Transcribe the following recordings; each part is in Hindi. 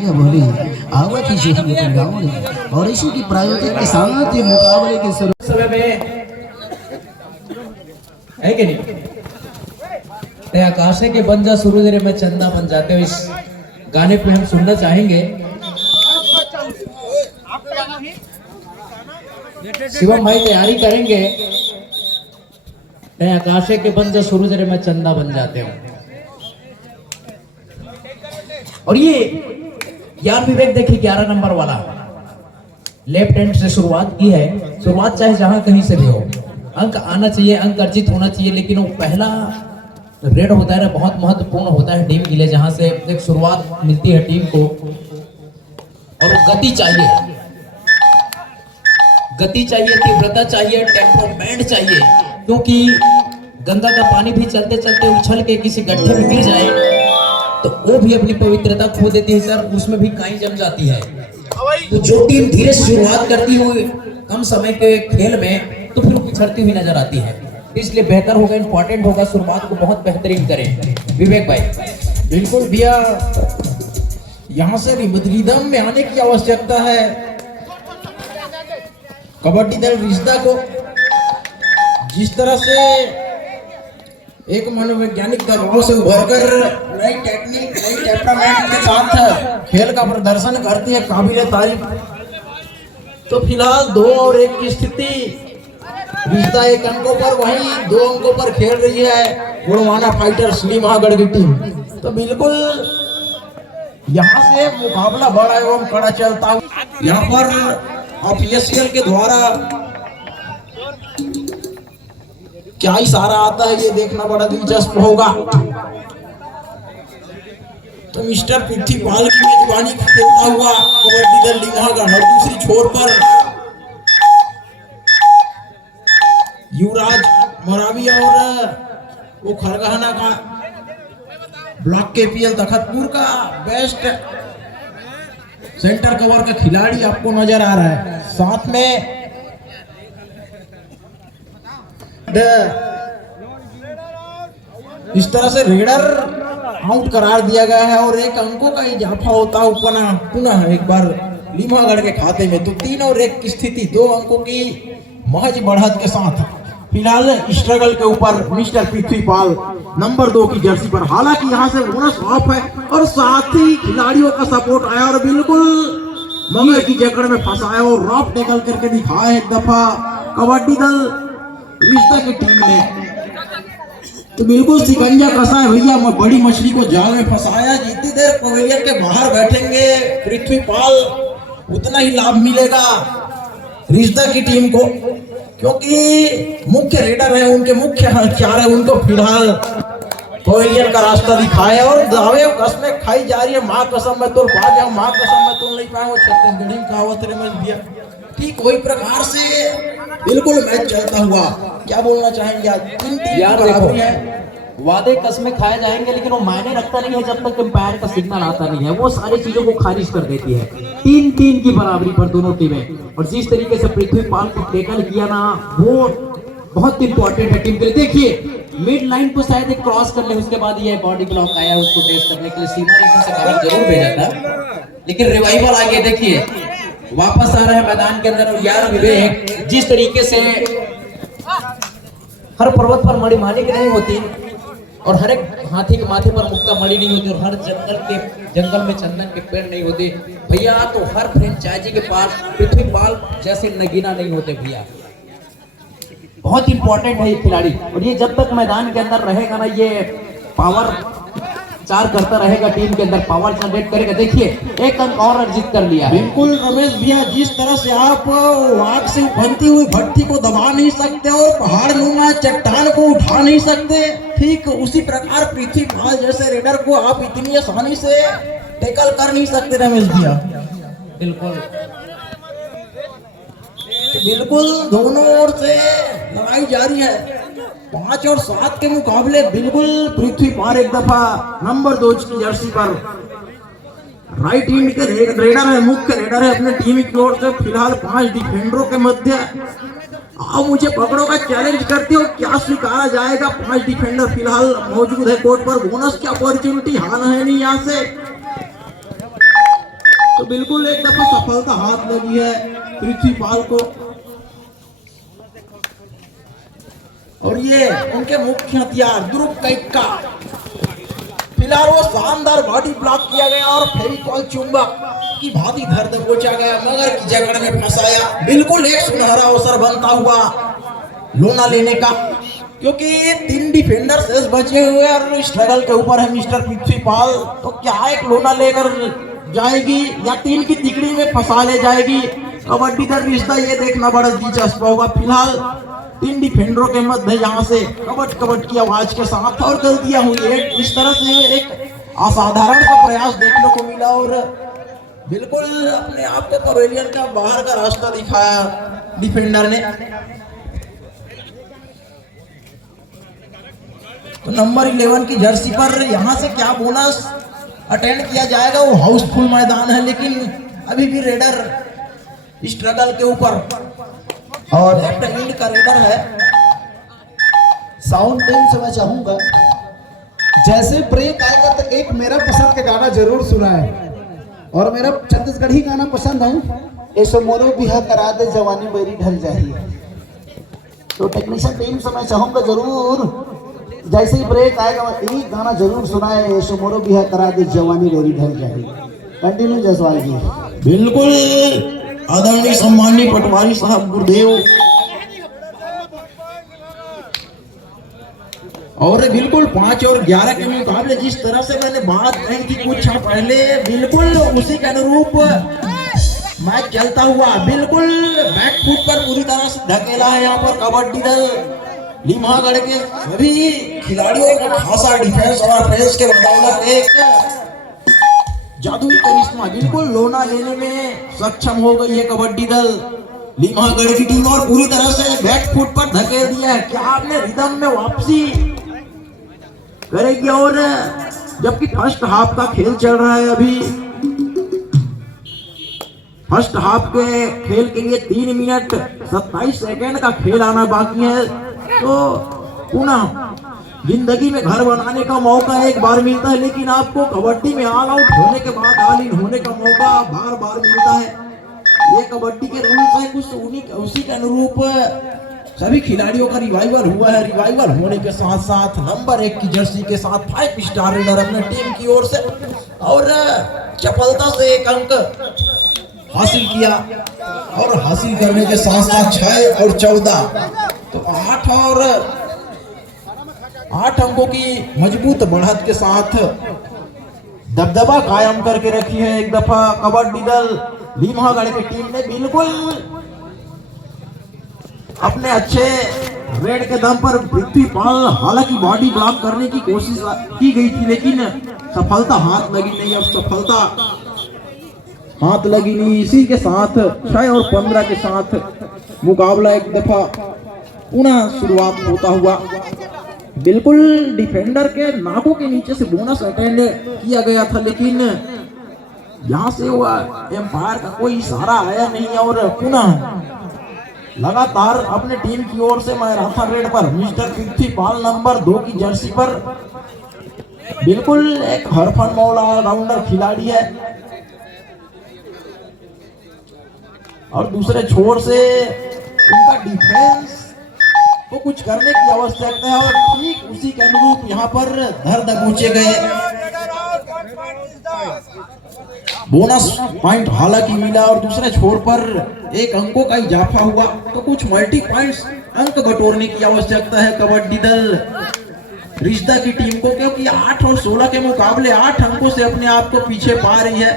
दुनिया भोली आवती जो गाँव और इसी की प्रायोजक के साथ ये मुकाबले के समय में है कि नहीं ते आकाशे के बन जा सूरज रे मैं चंदा बन जाते हो। इस गाने पे हम सुनना चाहेंगे शिवम भाई तैयारी करेंगे। ते आकाशे के बन जा सूरज रे मैं चंदा बन जाते हो। और ये यार विवेक देखिए 11 नंबर वाला लेफ्ट हैंड से शुरुआत की है। शुरुआत चाहे जहां कहीं से भी हो, अंक आना चाहिए, अंक अर्जित होना चाहिए, लेकिन वो पहला रेड होता है ना बहुत महत्वपूर्ण होता है टीम के लिए, जहां से एक शुरुआत मिलती है टीम को। और गति चाहिए, गति चाहिए, तीव्रता चाहिए, टेम्परमेंट चाहिए, क्योंकि गंगा का पानी भी चलते चलते उछल के किसी गड्ढे में गिर जाए तो वो भी अपनी पवित्रता खो देती है सर, उसमें भी काई जम जाती है। तो जो टीम धीरे से शुरुआत करती हुई कम समय के खेल में तो फिर पिछड़ती हुई नजर आती है। इसलिए बेहतर होगा, इंपॉर्टेंट होगा शुरुआत को बहुत बेहतरीन करें। विवेक भाई बिल्कुल भैया, यहाँ से रिदम में आने की आवश्यकता है। कबड्डी दल रिश्ता को जिस तरह से एक मनोवैज्ञानिक दबाव से उभरकर नई टेक्निक नई टेम्परामेंट के साथ खेल का प्रदर्शन करती है, काबिले तारीफ। तो फिलहाल 2 और 1 की स्थिति, रिश्ता 1 अंकों पर, वहीं 2 अंकों पर खेल रही है गुणवाना फाइटर्स लीमागढ़ की टीम। तो बिल्कुल यहाँ से मुकाबला बड़ा एवं कड़ा चलता हुआ यहाँ पर ऑफिशियल के द्वारा क्या इशारा आता है ये देखना बड़ा दिलचस्प होगा। तो मिस्टर पृथ्वीपाल की मेजबानी खेलता हुआ कबड्डी दल लीमागढ़, और दूसरी छोर पर युवराज मरावी और वो खरगहना का ब्लॉक केपीएल तखतपुर का बेस्ट सेंटर कवर का खिलाड़ी आपको नजर आ रहा है। साथ में इस तरह से रेडर आउट करार दिया गया है और 1 अंकों का इजाफा होता है पुनः एक बार लीमागढ़ के खाते में। तो 3 और 1 की स्थिति 2 अंकों की महज बढ़त के साथ फिलहाल स्ट्रगल के ऊपर मिस्टर पृथ्वीपाल नंबर 2 की जर्सी पर। हालांकि यहाँ से बोनस ऑफ है और साथ ही खिलाड़ियों का सपोर्ट आया और बिल्कुल मगर की जकड़ में फंसाया और रॉप निकल करके दिखाया एक दफा कबड्डी दल रिश्ता की टीम ने। तो बिल्कुल सिकंजा कसा है भैया, बड़ी मछली को जाल में फंसाया। जितनी देर पवेलियन के बाहर बैठेंगे पृथ्वीपाल उतना ही लाभ मिलेगा रिश्ता की टीम को, क्योंकि मुख्य रेडर है, उनके मुख्य हथियार है, उनको फिलहाल पवेलियन का रास्ता दिखाया और दावे कसमें खाई जा रही है। माँ कसम मैं तो पा गया, माँ कसम मैं तो नहीं पाया, वो छत्तीसगढ़ी कहावत में दिया। ठीक वही प्रकार से बिल्कुल मैच चलता हुआ। क्या बोलना चाहेंगे आज? 3 यार देखो, वादे कस्में खाए जाएंगे लेकिन वो मायने रखता नहीं है जब तक अंपायर का सिग्नल आता नहीं है। वो सारी चीजों को खारिज कर देती है। 3-3 की बराबरी पर दोनों टीमें, और जिस तरीके से पृथ्वीपाल को टैकल किया ना, वो बहुत इंपॉर्टेंट है टीम के लिए। देखिए मिड लाइन को शायद एक क्रॉस कर ले, उसके बाद ये बॉडी ब्लॉक आया उसको टेस्ट करने के लिए। सीमा रेखा से बाहर जरूर भेजा था लेकिन रिवाइवल आ गया। देखिए वापस आ रहे हैं मैदान के अंदर। और यार विवेक, जिस तरीके से हर पर्वत पर मणि मालिक नहीं होती और हर एक हाथी के माथे पर मुक्ता मणि नहीं होती और हर जंगल में चंदन के पेड़ नहीं होते भैया, तो हर फ्रेंचाइजी के पास पृथ्वीपाल जैसे नगीना नहीं होते भैया। बहुत इंपॉर्टेंट है ये खिलाड़ी, और ये जब तक मैदान के अंदर रहेगा ना, ये पावर 4 करता रहेगा, टीम के अंदर पावर जनरेट करेगा। देखिए 1 अंक और अर्जित कर लिया। बिल्कुल रमेश भैया, जिस तरह से आप आग से बनती हुई भट्टी को दबा नहीं सकते और पहाड़ नुमा चट्टान को उठा नहीं सकते, ठीक उसी प्रकार पृथ्वीपाल जैसे रेडर को आप इतनी आसानी से टैकल कर नहीं सकते रमेश भैया। बिल्कुल बिल्कुल दोनों ओर से लड़ाई जारी है। 5 और 7 के मुकाबले बिल्कुल पृथ्वीपाल एक दफा नंबर 2 की जर्सी पर राइट हैंड के रेडर है, मुख्य रेडर है अपने टीम की ओर से। फिलहाल 5 डिफेंडरों के मध्य आओ मुझे पकड़ो का चैलेंज करते हो, क्या स्वीकारा जाएगा? 5 डिफेंडर फिलहाल मौजूद है कोर्ट पर। बोनस की अपॉर्चुनिटी हाल है नहीं यहाँ से। तो बिल्कुल एक दफा सफलता हाथ लगी है पृथ्वीपाल को। और ये उनके मुख्य हथियार ध्रुव कैक्का, फिलहाल वो शानदार बॉडी ब्लॉक किया गया और फेविकॉल चुंबक की भांति धर दबोचा गया, मगर की जकड़ में फंसाया। बिल्कुल एक सुनहरा अवसर बनता हुआ लोना लेने का, क्योंकि 3 डिफेंडर शेष बचे हुए और स्ट्रगल के ऊपर है मिस्टर पृथ्वीपाल। तो क्या एक लोना लेकर जाएगी या 3 की तिकड़ी में फंसा ले जाएगी? कबड्डी का रिश्ता ये देखना बड़ा दिलचस्प होगा। फिलहाल 3 डिफेंडरों के मध्य यहाँ से कबट कबट की आवाज के साथ और गलतियां हुई है। इस तरह से एक असाधारण का प्रयास देखने को मिला और बिल्कुल अपने आप को पवेलियन का बाहर का रास्ता दिखाया डिफेंडर ने। तो नंबर 11 की जर्सी पर यहाँ से क्या बोनस अटेंड किया जाएगा? वो हाउसफुल मैदान है, लेकिन अभी भी रेडर स्ट्रगल के ऊपर और लेफ्ट हैंड का रेडर है। साउंड टीम से मैं चाहूंगा जैसे ब्रेक आएगा तो एक मेरा पसंद का गाना जरूर सुनाए, और मेरा छत्तीसगढ़ी गाना पसंद है, ऐसो मोरो बिहा करा दे जवानी मेरी ढल जाही। तो टेक्नीशियन टीम से मैं चाहूंगा जरूर जैसे ही ब्रेक आएगा एक गाना जरूर सुनाए, ऐसो मोरो बिहा करा दे जवानी मेरी ढल जाही। कंटिन्यू जायसवाल जी। बिल्कुल आदरणीय सम्माननीय पटवारी साहब गुरुदेव। और बिल्कुल 5 और 11 के मुकाबले जिस तरह से मैंने बात कही थी कुछ क्षण पहले, बिल्कुल उसी के अनुरूप मैच चलता हुआ। बिल्कुल बैक फुट पर पूरी तरह से धकेला है यहाँ पर कबड्डी दल लीमागढ़ के सभी खिलाड़ियों का खासा डिफेंस और ऑफेंस के बदौलत एक जादुई करिश्मा बिल्कुल लोना लेने में सक्षम हो गई है कबड्डी दल लीमागढ़ की टीम, और पूरी तरह से बैक फुट पर धकेल दिया है। क्या आपने रिदम में वापसी करेगी? और जबकि फर्स्ट हाफ का खेल चल रहा है, अभी फर्स्ट हाफ के खेल के लिए 3 मिनट 27 सेकेंड का खेल आना बाकी है। तो पुनः जिंदगी में घर बनाने का मौका एक बार मिलता है, लेकिन आपको कबड्डी में ऑल आउट होने के बाद ऑल इन होने का मौका बार बार मिलता है। ये कबड्डी के रूल्स है, कुछ उसी के अनुरूप सभी खिलाड़ियों का रिवाइवल हुआ है। रिवाइवल होने के साथ साथ नंबर 1 की जर्सी के साथ 5 स्टार रेडर अपने टीम की ओर से और चपलता से एक अंक हासिल किया, और हासिल करने के साथ साथ 6 और 14 तो 8 अंकों की मजबूत बढ़त के साथ दबदबा कायम करके रखी है एक दफा कबड्डी दल लीमागढ़ की टीम ने। बिल्कुल अपने अच्छे रेड के दम पर पृथ्वीपाल हालांकि बॉडी ब्लॉक करने की कोशिश की गई थी, लेकिन सफलता हाथ लगी नहीं। अब सफलता हाथ लगी नहीं, इसी के साथ 6 और 15 के साथ मुकाबला एक दफा पुनः शुरुआत होता हुआ। बिल्कुल डिफेंडर के नाकों के नीचे से बोनस अटेंड किया गया था, लेकिन यहाँ से वो एम्पायर का कोई इशारा आया नहीं, और पुनः लगातार अपने टीम की ओर से मैराथन रेड पर मिस्टर पृथ्वीपाल नंबर 2 की जर्सी पर बिल्कुल एक हरफन मौला ऑलराउंडर खिलाड़ी है, और दूसरे छोर से उनका डिफेंस को कुछ करने की आवश्यकता है, और ठीक उसी के अनुरूप यहाँ पर धर दबोचे गए। बोनस पॉइंट हालांकि मिला, और दूसरे छोर पर 1 अंकों का इजाफा हुआ, तो कुछ मल्टी पॉइंट्स अंक बटोरने की आवश्यकता है कबड्डी दल रिश्ता की टीम को, क्योंकि 8 और 16 के मुकाबले 8 अंकों से अपने आप को पीछे पा रही है।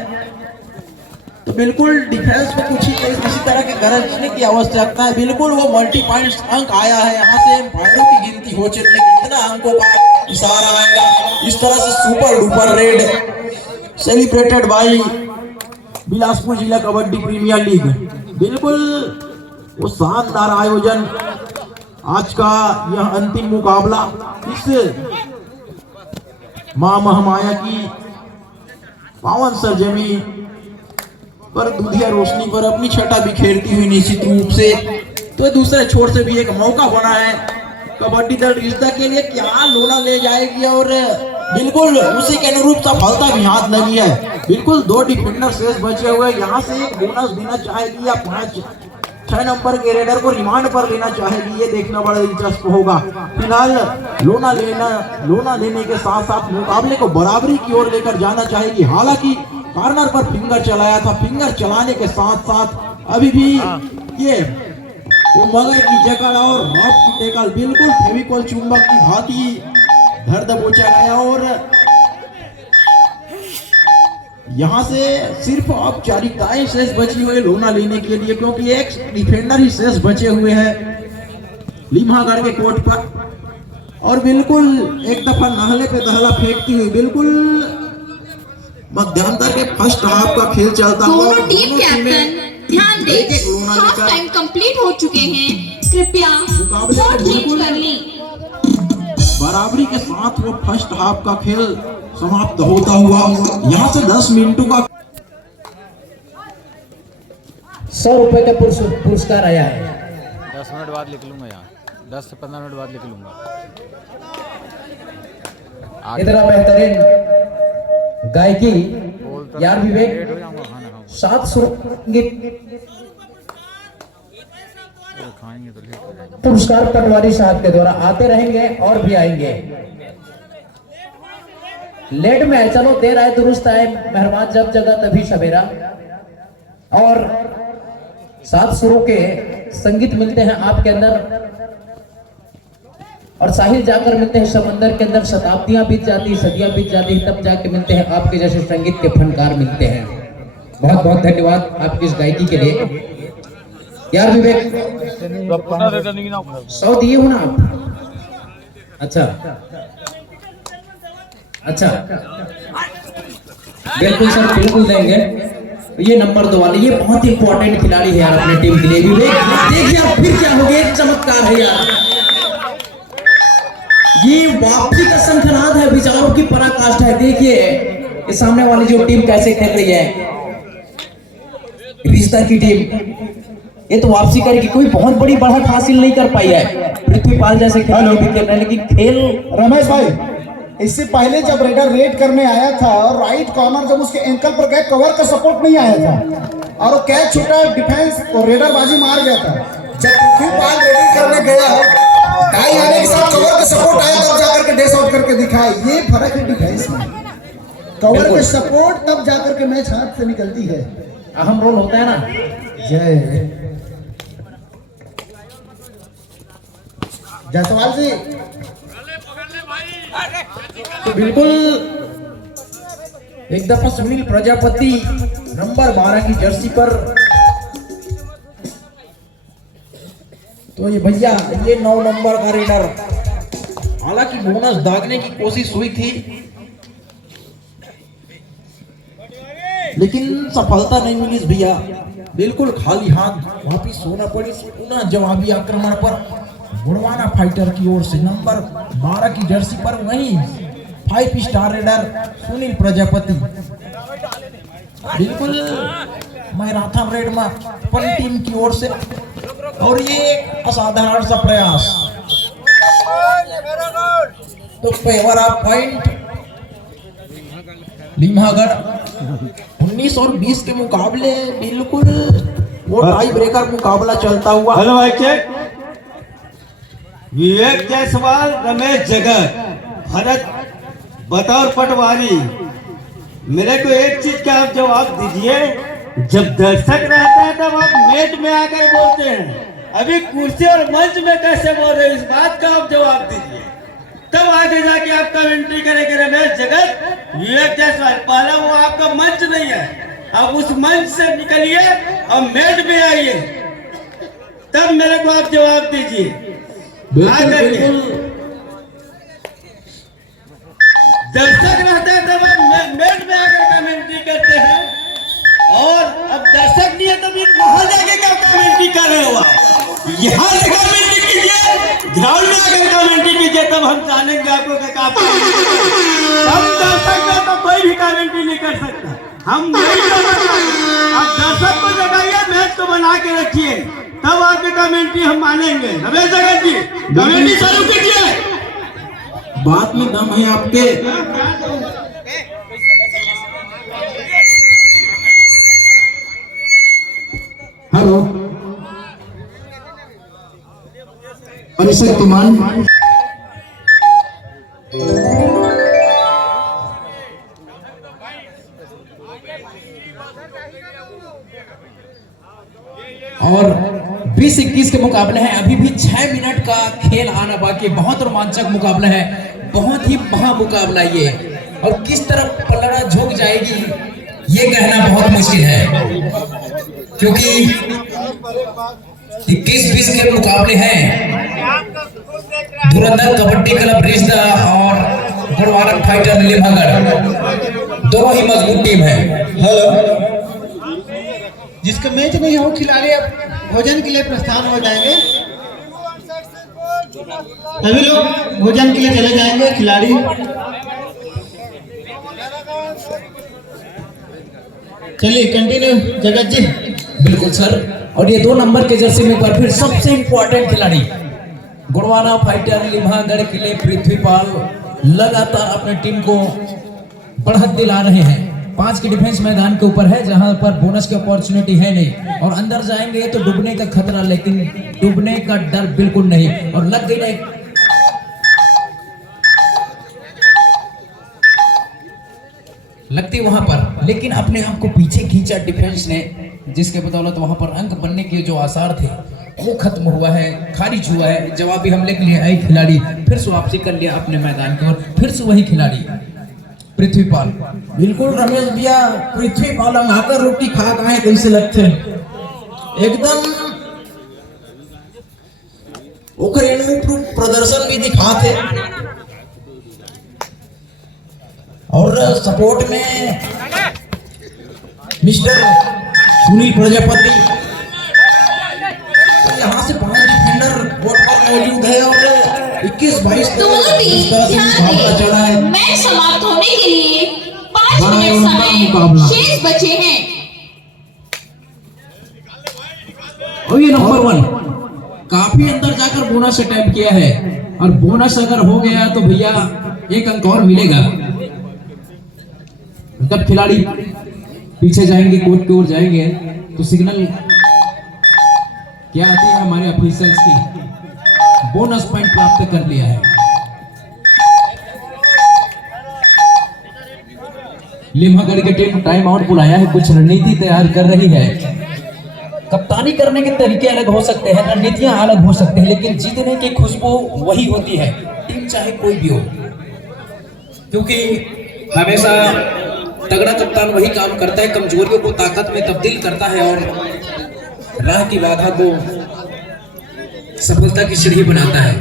तो बिल्कुल डिफेंस में कुछ ही इसी तरह के गरजने की आवश्यकता है। बिल्कुल वो मल्टी पॉइंट्स अंक आया है, यहाँ से एम्पायरों की गिनती हो चुकी है, कितना अंकों का इशारा आएगा। इस तरह से super duper red celebrated by Bilaspur जिला कबड्डी प्रीमियर लीग। बिल्कुल वो शानदार आयोजन, आज का यह अंतिम मुकाबला इस मां महामाया की पावन सरजमी पर दुधिया रोशनी पर अपनी छटा बिखेरती हुई निश्चित रूप से। तो दूसरे छोर से भी एक मौका बना है कबड्डी दल रिश्ता के लिए, क्या लोना ले जाएगी और बिल्कुल उसी के अनुरूप सफलता भी हाथ लगी है। बिल्कुल 2 डिफेंडर शेष बचे हुए, यहाँ से एक बोनस देना चाहेगी या 5-6 नंबर के रेडर को रिमांड पर लेना चाहेगी, ये देखना बड़ा दिलचस्प होगा। फिलहाल लोना लेने के साथ साथ मुकाबले को बराबरी की ओर लेकर जाना चाहेगी। हालांकि कॉर्नर पर फिंगर चलाया था, फिंगर चलाने के साथ साथ अभी भी ये वो मगर की जकड़ और हाथ की टेकल बिल्कुल फेविकॉल चुंबक की भांति धर दबोचा गया और यहाँ से सिर्फ औपचारिकताएं शेष बची हुई लोना लेने के लिए, क्योंकि एक डिफेंडर ही शेष बचे हुए हैं लीमागढ़ के कोर्ट पर। और बिल्कुल एक दफा नाहले पे दहला फेंकती हुई बिल्कुल मध्यांतर के फर्स्ट हाफ का खेल चलता हुआ दोनों टीम कैप्टन ध्यान दें, हाफ टाइम कंप्लीट हो चुके हैं, कृपया कोर्ट चेंज कर लें। बराबरी के साथ वो फर्स्ट हाफ का खेल समाप्त होता हुआ यहाँ से 10 मिनटों का 100 रुपए का पुरस्कार आया है। 10 मिनट बाद लिख लूंगा, यहाँ 10 से 15 मिनट बाद लिख लूंगा। इतना बेहतरीन गायकी यार विवेक, 700 खाएंगे तो लेट हो जाएंगे। पुरस्कार पटवारी साहब के द्वारा आते रहेंगे और भी आएंगे। लेट में है, चलो देर आए दुरुस्त आए, मेहरबान जब जगह तभी सवेरा। और 7 सुरों के संगीत मिलते हैं आपके अंदर और साहिल जाकर मिलते हैं समंदर के अंदर। शताब्दियां बीत जाती, सदियां बीत जाती, तब जाके मिलते हैं आपके जैसे संगीत के फनकार मिलते हैं। बहुत बहुत धन्यवाद आपकी इस गायकी के लिए यार विवेक। 100 दिए हो ना आप? अच्छा अच्छा, बिल्कुल सर, बिल्कुल देंगे। ये नंबर 2 वाले, ये बहुत ही इंपॉर्टेंट खिलाड़ी है यार अपनी टीम के लिए। विवेक देखिए आप फिर क्या हो गया, एक चमत्कार है यार। ये वापसी का शंखनाद है, विचारों की पराकाष्ठा है। देखिए ये सामने वाली जो टीम कैसे खेल रही है, रिश्ता की टीम, ये तो वापसी करेगी। कोई बहुत बड़ी बढ़त हासिल नहीं कर पाई है, पृथ्वीपाल जैसे खिलाड़ी भी खेल रहे हैं, लेकिन खेल रमेश भाई, इससे पहले जब रेडर रेड करने आया था और राइट कॉर्नर जब उसके एंकल पर गए, कवर का सपोर्ट नहीं आया था और वो कैच छूटा, डिफेंस और रेडर बाजी मार गया था। जब पृथ्वीपाल रेडिंग करने गया, टाई आने के साथ कवर का सपोर्ट आया, तब जाकर के डैश आउट करके दिखाया। ये फर्क है डिफेंस में, कवर का सपोर्ट तब जाकर के मैच हाथ से निकलती है। अहम रोल होता है ना। जय जायसवाल जी। तो बिल्कुल एक दफा सुनील प्रजापति नंबर 12 की जर्सी पर, तो ये भैया ये 9 नंबर का रेडर, हालांकि बोनस दागने की कोशिश हुई थी लेकिन सफलता नहीं मिली भैया। बिल्कुल खाली हाथ वापिस होना पड़ी। पुनः जवाबी आक्रमण पर बुढ़वाना फाइटर की ओर से नंबर 12 की जर्सी पर वहीं 5 स्टार रेडर सुनील प्रजापति बिल्कुल मैराथन रेड में अपन टीम की ओर से, और ये असाधारण सा प्रयास। तो फेवर ऑफ पॉइंट लीमागढ़ 19 और 20 के मुकाबले बिल्कुल वो टाई ब्रेकर मुकाबला चलता हुआ। हेलो भाई चेक, विवेक जायसवाल, रमेश जगत, भरत बतौर पटवारी, मेरे को एक चीज का आप जवाब दीजिए। जब दर्शक रहता है तब आप नेट में आकर बोलते हैं, अभी कुर्सी और मंच में कैसे बोल रहे हैं, इस बात का आप जवाब दीजिए, तब आगे जाके आप कमेंट्री करेंगे। रमेश जगत, विवेक जायसवाल, पहला वो आपका मंच नहीं है, अब उस मंच से निकलिए और नेट में आइए, तब मेरे को आप जवाब दीजिए। दर्शक रहता है तब आप मेट में आकर कमेंट्री करते हैं, और अब दर्शक नहीं है तो फिर वहां जाके क्या कमेंट्री कर रहे हो आप? यहाँ से कमेंट्री कीजिए, ग्राउंड में आकर कमेंट्री कीजिए, तब हम जानेंगे आपको क्या। हम दर्शक में तो कोई भी कमेंट्री नहीं कर सकता, हम नहीं कर सकते। आप दर्शक को जगाइए, मैच को बना के रखिए, तब आपकी कमेंट्री हम मानेंगे। रमेश जगत जी, कमेंट्री चालू कीजिए। बात में दम है आपके। हेलो शक्तिमान, और 20-21 के मुकाबले हैं, अभी भी 6 मिनट का खेल आना बाकी। बहुत रोमांचक मुकाबला है, बहुत ही महा मुकाबला ये, और किस तरफ पलड़ा झुक जाएगी ये कहना बहुत मुश्किल है, क्योंकि 21-20 के मुकाबले हैं। धुरंधर कबड्डी क्लब रिश्ता और गुड़वारा फाइटर लिमहगढ़ दोनों ही मजबूत टीम है। हेलो, जिसका मैच नहीं हो खिलाड़ी अब भोजन के लिए प्रस्थान हो जाएंगे। सभी लोग भोजन के लिए चले जाएंगे। खिलाड़ी चलिए कंटिन्यू जगत जी। बिल्कुल सर, और ये 2 नंबर के जर्सी में एक बार फिर सबसे इंपॉर्टेंट खिलाड़ी गुड़वाना फाइटर लिमहगढ़ के लिए पृथ्वीपाल लगातार अपनी टीम को बढ़त दिला रहे हैं। 5 की डिफेंस मैदान के ऊपर है, जहां पर बोनस की अपॉर्चुनिटी है नहीं, और अंदर जाएंगे तो डूबने का खतरा, लेकिन डूबने का डर बिल्कुल नहीं। और लग गई ना लगती वहां पर, लेकिन अपने आप को पीछे खींचा डिफेंस ने, जिसके बदौलत वहां पर अंक बनने के जो आसार थे वो खत्म हुआ है, खारिज हुआ है। जवाबी हमले के लिए आए खिलाड़ी फिर से वापसी कर लिया अपने मैदान की ओर, फिर से वही खिलाड़ी पृथ्वीपाल। बिल्कुल रमेश भैया, पृथ्वीपाल आकर रोटी खा गए कैसे लगते एकदम प्रदर्शन भी दिखाते, और सपोर्ट में मिस्टर सुनील प्रजापति, यहाँ से 5 डिफेंडर कोर्ट पर मौजूद है, और 21-22 दोनों टीम ध्यान दें, मैच समाप्त होने के लिए 5 मिनट समय शेष बचे हैं। और ये नंबर 1 काफी अंदर जाकर बोनस अटैम्प्ट किया है, और बोनस अगर हो गया तो भैया 1 अंक और मिलेगा। जब खिलाड़ी पीछे जाएंगे, कोर्ट की ओर जाएंगे, तो सिग्नल क्या आती है हमारे ऑफिसर्स की, बोनस पॉइंट प्राप्त कर लिया है। लिमहगढ़ की टीम टाइम आउट बुलाया है, कुछ रणनीति तैयार कर रही है। कप्तानी करने के तरीके अलग हो सकते हैं, रणनीतियां अलग हो सकते हैं, लेकिन जीतने की खुशबू वही होती है, टीम चाहे कोई भी हो, क्योंकि हमेशा तगड़ा कप्तान वही काम करता है, कमजोरियों को ताकत में तब्दील करता है, और राह की बाधा को सफलता की सीढ़ी बनाता है।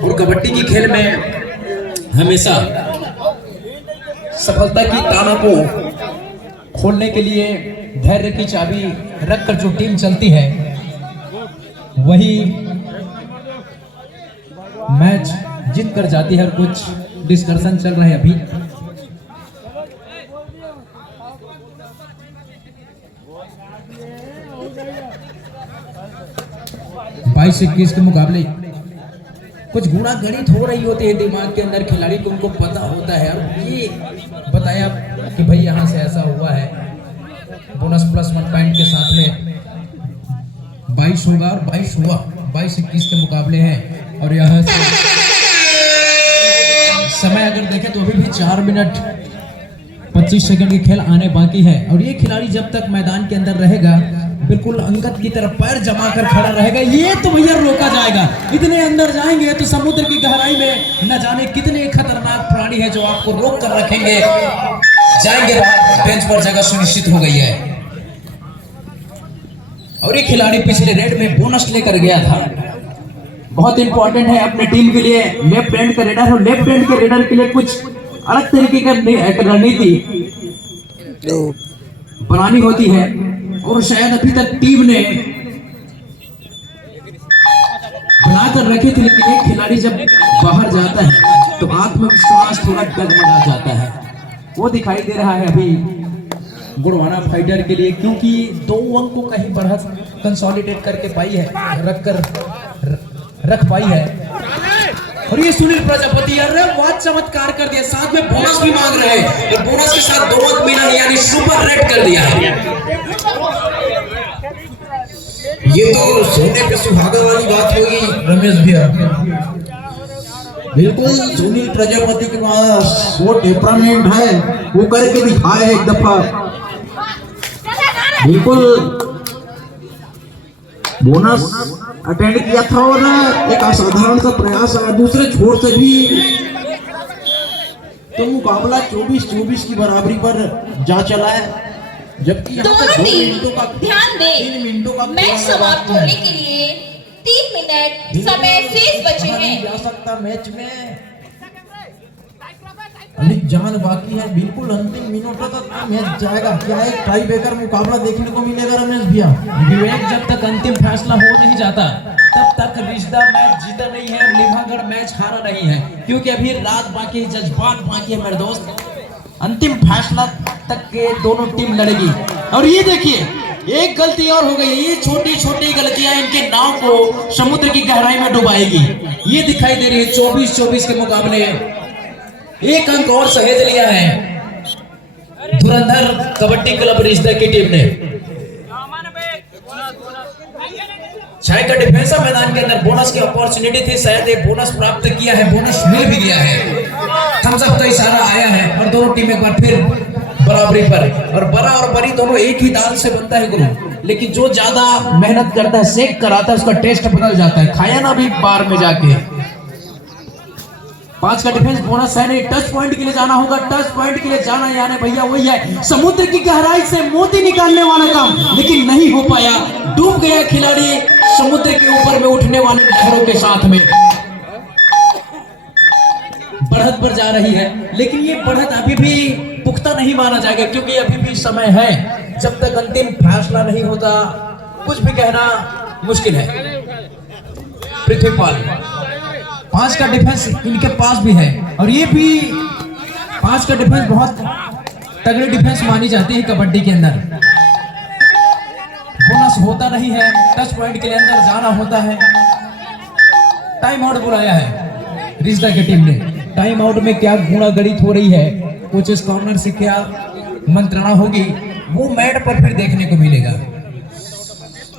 और कबड्डी की खेल में हमेशा सफलता की ताला को खोलने के लिए धैर्य की चाबी रखकर जो टीम चलती है, वही मैच जीत कर जाती है। और कुछ डिस्कशन चल रहे हैं अभी। बाईस 21 के मुकाबले कुछ गुणा गणित हो रही होती है दिमाग के अंदर, खिलाड़ी को उनको पता होता है, और ये बताया कि भाई यहाँ से ऐसा हुआ है, बोनस +1 पॉइंट के साथ में 22 होगा, और 22 हुआ। 22-21 के मुकाबले हैं, और यहाँ से समय अगर देखें तो अभी भी 4 मिनट 25 सेकंड के खेल आने बाकी है, और ये खिलाड़ी जब तक मैदान के अंदर रहेगा बिल्कुल अंगद की तरफ पैर जमा कर खड़ा रहेगा। ये तो भैया रोका जाएगा, इतने अंदर जाएंगे तो समुद्र की गहराई में न जाने कितने खतरनाक प्राणी हैं जो आपको रोक कर रखेंगे। जाएंगे बेंच पर जगह सुनिश्चित हो गई है, और ये खिलाड़ी पिछले रेड में बोनस लेकर गया था, बहुत इंपॉर्टेंट है अपने टीम के लिए। लेफ्ट हैंड का रेडर, और लेफ्ट हैंड के रेडर के लिए कुछ अलग तरीके का रणनीति बनानी होती है, और शायद अभी तक टीम ने बनाकर रखी थी, लेकिन एक खिलाड़ी जब बाहर जाता है तो आत्मविश्वास थोड़ा डगमगा जाता है। वो दिखाई दे रहा है अभी गुड़वाना फाइटर के लिए, क्योंकि 2 अंकों का ही बढ़त कंसोलिडेट करके पाई है, रख पाई है। और ये सुनील प्रजापति अरे बहुत चमत्कार कर दिया, साथ में बोनस भी मांग रहे हैं और बोनस के साथ 2 अंक मिला यानी सुपर रेड कर दिया है। ये तो सोने पे सुहागा वाली बात होगी रमेश भैया। बिल्कुल सुनील प्रजापति के पास वो टेम्परामेंट है, वो करके दिखाए एक दफा। बिल्कुल बोनस अटेंड किया था और एक असाधारण सा प्रयास दूसरे छोर से भी तो मुकाबला 24-24 की बराबरी पर जा चला है, जबकि यहाँ पे दोनों 2 टीम मिनटों का ध्यान 3 मिनटों का दें, मैच समाप्त होने के लिए 3 मिनट समय शेष बचे हैं। जा सकता मैच में अभी जान बाकी है, बिल्कुल अंतिम मिनटों तक मैच जाएगा। क्या एक टाई ब्रेकर मुकाबला देखने को मिलेगा रमेश भैया? विवेक, जब तक अंतिम फैसला हो नहीं जाता तब तक रिश्ता मैच जीता नहीं है, लिमागढ़ मैच हारा नहीं है, क्योंकि अभी रात बाकी है, जज्बात बाकी है मेरे दोस्त। अंतिम फैसला तक के दोनों टीम लड़ेगी। और ये देखिए एक गलती और हो गई, ये छोटी छोटी गलतियां इनके नाव को समुद्र की गहराई में डुबाएगी। ये दिखाई दे रही है 24-24 के मुकाबले 1 अंक और सहेज लिया है धुरंधर कबड्डी क्लब रिश्ता की टीम ने। छाई का डिफेंस मैदान के अंदर बोनस की अपॉर्चुनिटी थी, शायद एक बोनस प्राप्त किया है, बोनस मिल भी गया है, थम्स अप का इशारा आया है और दोनों टीम एक बार फिर बराबरी पर। और बड़ा और बड़ी दोनों एक ही दाल से बनता है गुरु, लेकिन जो ज्यादा मेहनत करता है, सेक कराता है, उसका टेस्ट बदल जाता है। खाया ना भी बार में जाके। 5 का डिफेंस बोनस है नहीं, टच पॉइंट के लिए जाना होगा, टच पॉइंट के लिए जाना यानी भैया वही है समुद्र की गहराई से मोती निकालने वाला काम, लेकिन नहीं हो पाया, डूब गया खिलाड़ी समुद्र के ऊपर में उठने वाले लहरों के साथ में। बढ़त पर जा रही है, लेकिन ये बढ़त अभी भी पुख्ता नहीं माना जाएगा, क्योंकि अभी भी समय है, जब तक अंतिम फैसला नहीं होता कुछ भी कहना मुश्किल है। पृथ्वीपाल 5 का डिफेंस इनके पास भी है और ये भी 5 का डिफेंस बहुत तगड़ी डिफेंस मानी जाती है कबड्डी के अंदर। बोनस होता नहीं है, टच पॉइंट के लिए अंदर जाना होता है। टाइम आउट बुलाया है रिश्ता की टीम ने। टाइम आउट में क्या गुणा गणित हो रही है, कोचेस कॉर्नर से क्या मंत्रणा होगी, वो मैट पर फिर देखने को मिलेगा।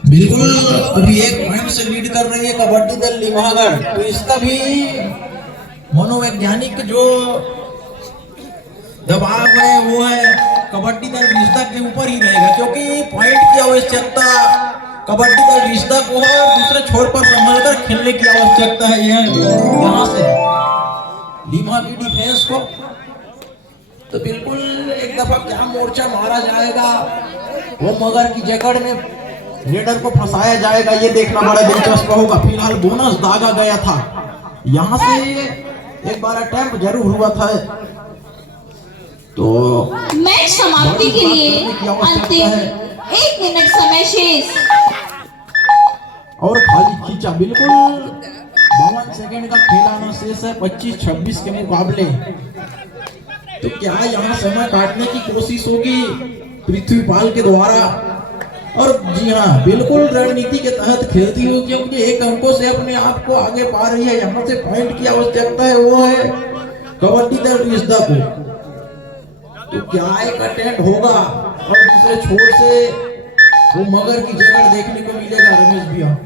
बिल्कुल अभी 1 पॉइंट से लीड कर रही है कबड्डी दल लिमागढ़, तो इसका भी मनोवैज्ञानिक जो दबाव है वो है कबड्डी दल रिश्ता के ऊपर ही रहेगा, क्योंकि पॉइंट की आवश्यकता कबड्डी दल रिश्ता को है और दूसरे छोर पर संभलकर खेलने की आवश्यकता है यहाँ से लीमा की डिफेंस को। तो बिल्कुल एक दफा क्या मोर्चा मारा जाएगा, वो मगर की जकड़ में रेडर को फंसाया जाएगा, ये देखना बड़ा दिलचस्प होगा। फिलहाल बोनस दागा गया था, यहाँ से एक बार अटैम्प्ट जरूर हुआ था, तो मैच समाप्ति के लिए अंतिम 1 मिनट समय शेष। और खाली खींचा, बिल्कुल 52 सेकंड का खेलाना शेष है 25-26 के मुकाबले। तो क्या यहाँ समय काटने की कोशिश होगी पृथ्वीपाल के द्वारा? और जी हाँ, बिल्कुल रणनीति के तहत खेलती हुई, क्योंकि 1 अंकों से अपने आप को आगे पा रही है। यहाँ से पॉइंट की आवश्यकता है, वो है कबड्डी दल रिश्ता को। तो क्या एक अटेम्प्ट होगा और दूसरे छोर से वो मगर की जगह देखने को मिलेगा रमेश भैया?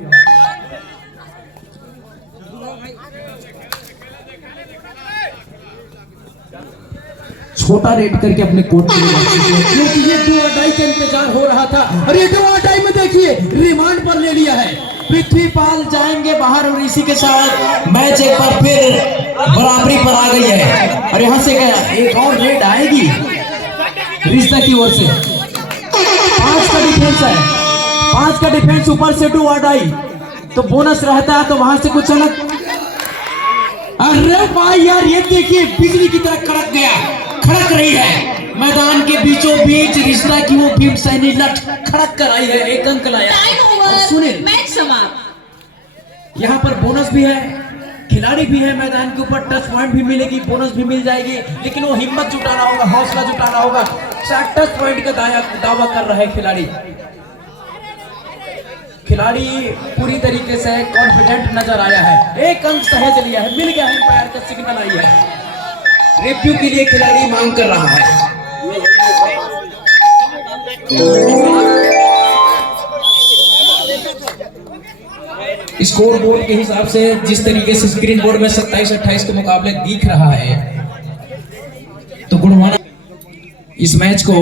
छोटा रेड करके अपने कोर्ट में क्योंकि ये 2 अढ़ाई का इंतजार हो रहा था और ये 2 अढ़ाई में देखिए रिमांड पर ले लिया है। पृथ्वीपाल जाएंगे बाहर और इसी के साथ मैच एक बार फिर बराबरी पर आ गई है। और यहाँ से गया एक और रेड आएगी रिश्ता की ओर से। 5 का डिफेंस है, 5 का डिफेंस ऊपर से 2 अढ़ाई, तो बोनस रहता है तो वहां से कुछ अलग। अरे भाई यार, ये देखिए बिजली की तरह कड़क गया, खड़क रही है मैदान के बीचों बीच रिश्ता की वो भीम सैनी लट खड़क कर आई है, 1 अंक लाया। टाइम ओवर, सुनील मैच समाप्त। यहाँ पर बोनस भी है, खिलाड़ी भी है मैदान के ऊपर, टच पॉइंट भी मिलेगी, बोनस भी मिल जाएगी, लेकिन वो हिम्मत जुटाना होगा, हौसला जुटाना होगा। शायद टच पॉइंट का दावा कर रहा है खिलाड़ी। खिलाड़ी पूरी तरीके से कॉन्फिडेंट नजर आया है, एक अंक सहज लिया है, मिल गया है, पैर का सिग्नल आई है। रिव्यू के लिए खिलाड़ी मांग कर रहा है। स्कोर बोर्ड के हिसाब से जिस तरीके से स्क्रीन बोर्ड में 27-28 के मुकाबले दिख रहा है, तो गुणवाना इस मैच को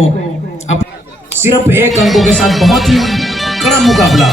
सिर्फ एक अंकों के साथ बहुत ही कड़ा मुकाबला